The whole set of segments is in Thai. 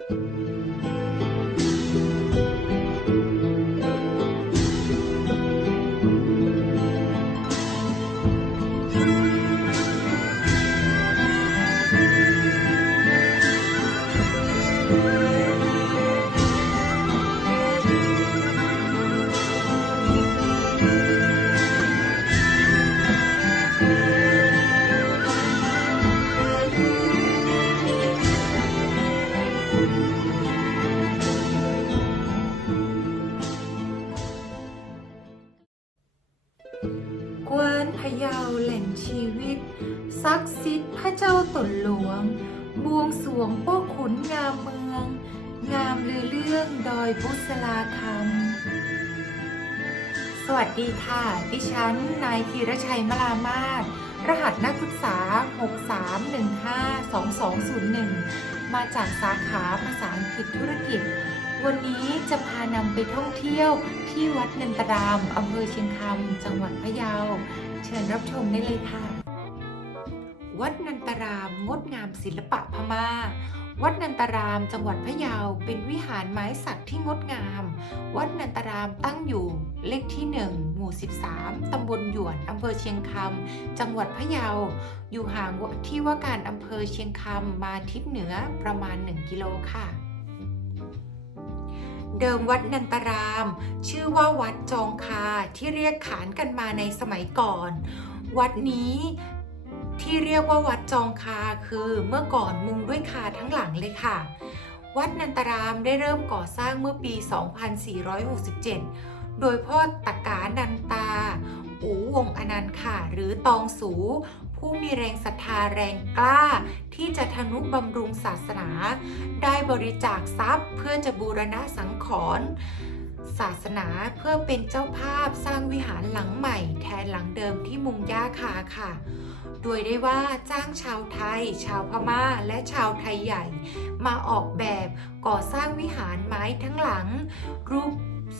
ก วานพยาแหล่งชีวิต ซักซิดพระเจ้าตนหลวง บวงสรวงป้อขุนงามเมือง งามลือเรื่องดอยบุษลาคำสวัสดีค่ะ ดิฉัน นายธีรชัยมลามาศรหัสนักศึกษา 63152201 มาจากสาขาภาษาอังกฤษธุรกิจ วันนี้จะพานำไปท่องเที่ยวที่วัดนันตรามอำเภอเชียงคำจังหวัดพะเยา เชิญรับชมได้เลยค่ะ วัดนันตรามงดงามศิลปะพม่า วัดนันตรามจังหวัดพะเยาเป็นวิหารไม้สักที่งดงาม วัดนันตรามตั้งอยู่เลขที่ 1 หมู่ 13 ตำบลหยวน อำเภอเชียงคำ จังหวัดพะเยา อยู่ห่างที่ว่าการอำเภอเชียงคำมาทิศเหนือประมาณ 1 กิโลค่ะ เดิมวัดนันตราม ชื่อว่าวัดจองคาที่เรียกขานกันมาในสมัยก่อน วัดนี้ที่เรียกว่าวัดจองคาคือเมื่อก่อนมุงด้วยคาทั้งหลังเลยค่ะ วัดนันตรามได้เริ่มก่อสร้างเมื่อปี 2467 โดยพ่อตะกานันตา อูวงอนันต์ค่ะ หรือตองสู ผู้มีแรงศรัทธาแรงกล้า ที่จะทนุบำรุงศาสนา ได้บริจาคทรัพย์เพื่อจะบูรณะสังขรณ์ ศาสนาเพื่อเป็นเจ้าภาพสร้างวิหารหลังใหม่ แทนหลังเดิมที่มุงย่าคาค่ะ โดยได้ว่าจ้างชาวไทย ชาวพม่าและชาวไทยใหญ่ มาออกแบบก่อสร้างวิหารไม้ทั้งหลัง รูป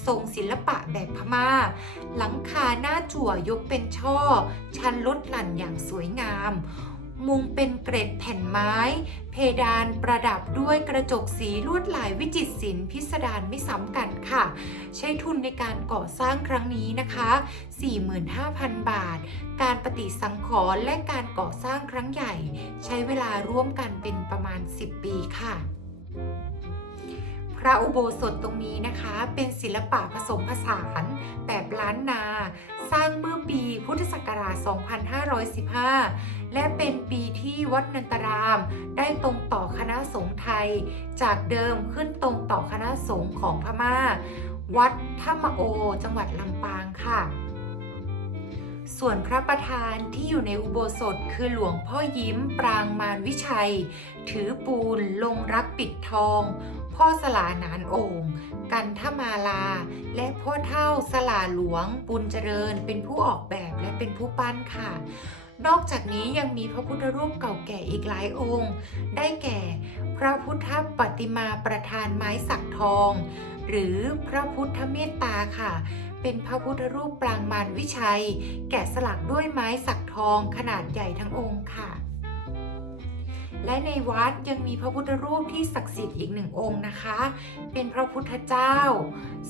ทรงศิลปะแบบพม่า หลังคาหน้าจั่วยกเป็นช่อ ชั้นลดหลั่นอย่างสวยงาม มุงเป็นเกรดแผ่นไม้ เพดานประดับด้วยกระจกสีลวดลายวิจิตรศิลป์พิสดารไม่ซ้ำกันค่ะ ใช้ทุนในการก่อสร้างครั้งนี้นะคะ 45,000 บาท การปฏิสังขรณ์และการก่อสร้างครั้งใหญ่ ใช้เวลาร่วมกันเป็นประมาณ 10 ปีค่ะพระอุโบสถตรงนี้นะคะ เป็นศิลปะผสมผสานแบบล้านนา สร้างเมื่อ พุทธศักราช 2515 และเป็นปีที่วัดนันตราม ได้ตรงต่อคณะสงฆ์ไทย จากเดิมขึ้นตรงต่อคณะสงฆ์ของพม่า วัดถ้ำมะโอ จังหวัดลำปางค่ะส่วนพระประธานที่อยู่ในอุโบสถคือหลวงพ่อยิ้มปรางมารวิชัย ถือปูนลงรับปิดทอง พ่อสลานานโองค์กันทมาลา และพ่อเท่าสลาหลวงปุญเจริญ เป็นผู้ออกแบบและเป็นผู้ปั้นค่ะนอกจากนี้ยังมีพระพุทธรูปเก่าแก่อีกหลายองค์ ได้แก่ พระพุทธปฏิมาประธานไม้สักทอง หรือพระพุทธเมตตาค่ะ เป็นพระพุทธรูปปรางมารวิชัย แกะสลักด้วยไม้สักทองขนาดใหญ่ทั้งองค์ค่ะ และในวัดยังมีพระพุทธรูปที่ศักดิ์สิทธิ์อีกหนึ่งองค์นะคะ เป็นพระพุทธเจ้า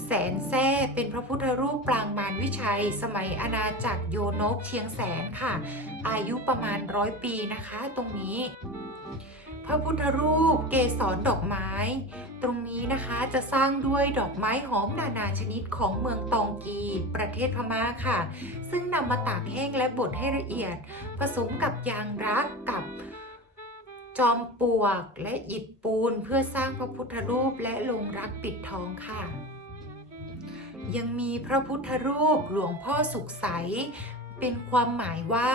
แสนแซ่เป็นพระพุทธรูปปรางมารวิชัย สมัยอาณาจักรโยนกเชียงแสนค่ะ อายุประมาณร้อยปีนะคะ ตรงนี้ พระพุทธรูปเกสรดอกไม้ ตรงนี้นะคะจะสร้างด้วยดอกไม้หอมนานาชนิดของเมืองตองกี ประเทศพม่าค่ะ ซึ่งนำมาตากแห้งและบดให้ละเอียด ผสมกับยางรักกับ จอมปลวกและอิฐปูนเพื่อสร้างพระพุทธรูปและลงรักปิดทองค่ะ ยังมีพระพุทธรูปหลวงพ่อสุขใส เป็นความหมายว่า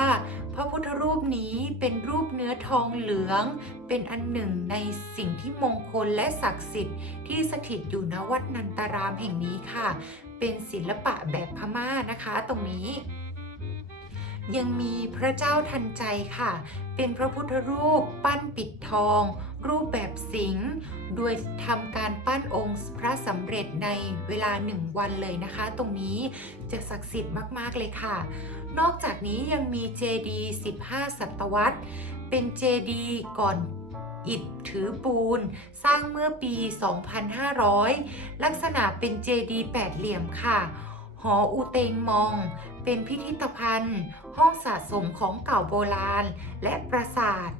พระพุทธรูปนี้เป็นรูปเนื้อทองเหลือง เป็นอันหนึ่งในสิ่งที่มงคลและศักดิ์สิทธิ์ที่สถิตอยู่ณวัดนันตารามแห่งนี้ค่ะ เป็นศิลปะแบบพม่านะคะตรงนี้ ยังมีพระเจ้าทันใจค่ะ เป็นพระพุทธรูปปั้นปิดทอง รูปแบบสิงห์โดยทำการปั้นองค์พระสำเร็จในเวลาหนึ่งวันเลยนะคะ ตรงนี้จะศักดิ์สิทธิ์มาก ๆ เลยค่ะ นอกจากนี้ยังมีเจดีย์15 ศตวรรษ เป็นเจดีย์ก่อนอิฐถือปูน สร้างเมื่อปี 2500 ลักษณะเป็นเจดีย์แปดเหลี่ยมค่ะ หออูเตงมอง เป็นพิพิธภัณฑ์ ห้องสะสมของเก่าโบราณ และปราสาท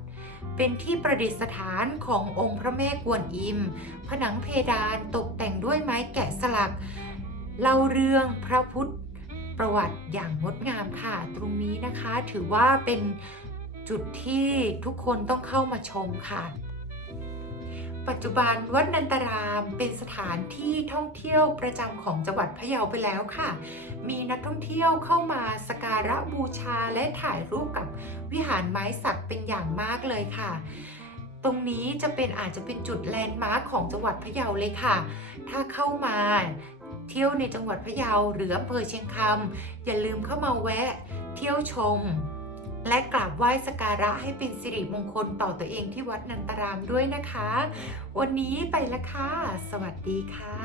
เป็นที่ประดิษฐานขององค์พระแม่กวนอิม ผนังเพดานตกแต่งด้วยไม้แกะสลัก เล่าเรื่องพระพุทธประวัติอย่างงดงามค่ะตรงนี้นะคะ ถือว่าเป็นจุดที่ทุกคนต้องเข้ามาชมค่ะ ปัจจุบันวัดนันตรามเป็นสถานที่ท่องเที่ยวประจำของจังหวัดพะเยาไปแล้วค่ะ มีนักท่องเที่ยวเข้ามาสกการะบูชาและถ่ายรูปกับวิหารไม้สักเป็นอย่างมากเลยค่ะ ตรงนี้จะเป็นอาจจะเป็นจุดแลนด์มาร์คของจังหวัดพะเยาเลยค่ะ ถ้าเข้ามาเที่ยวในจังหวัดพะเยาหรืออำเภอเชียงคำอย่าลืมเข้ามาแวะ เที่ยวชม และกราบไหว้สกการะให้เป็นสิริมงคลต่อตัวเองที่วัดนันตารามด้วยนะคะ วันนี้ไปละค่ะ สวัสดีค่ะ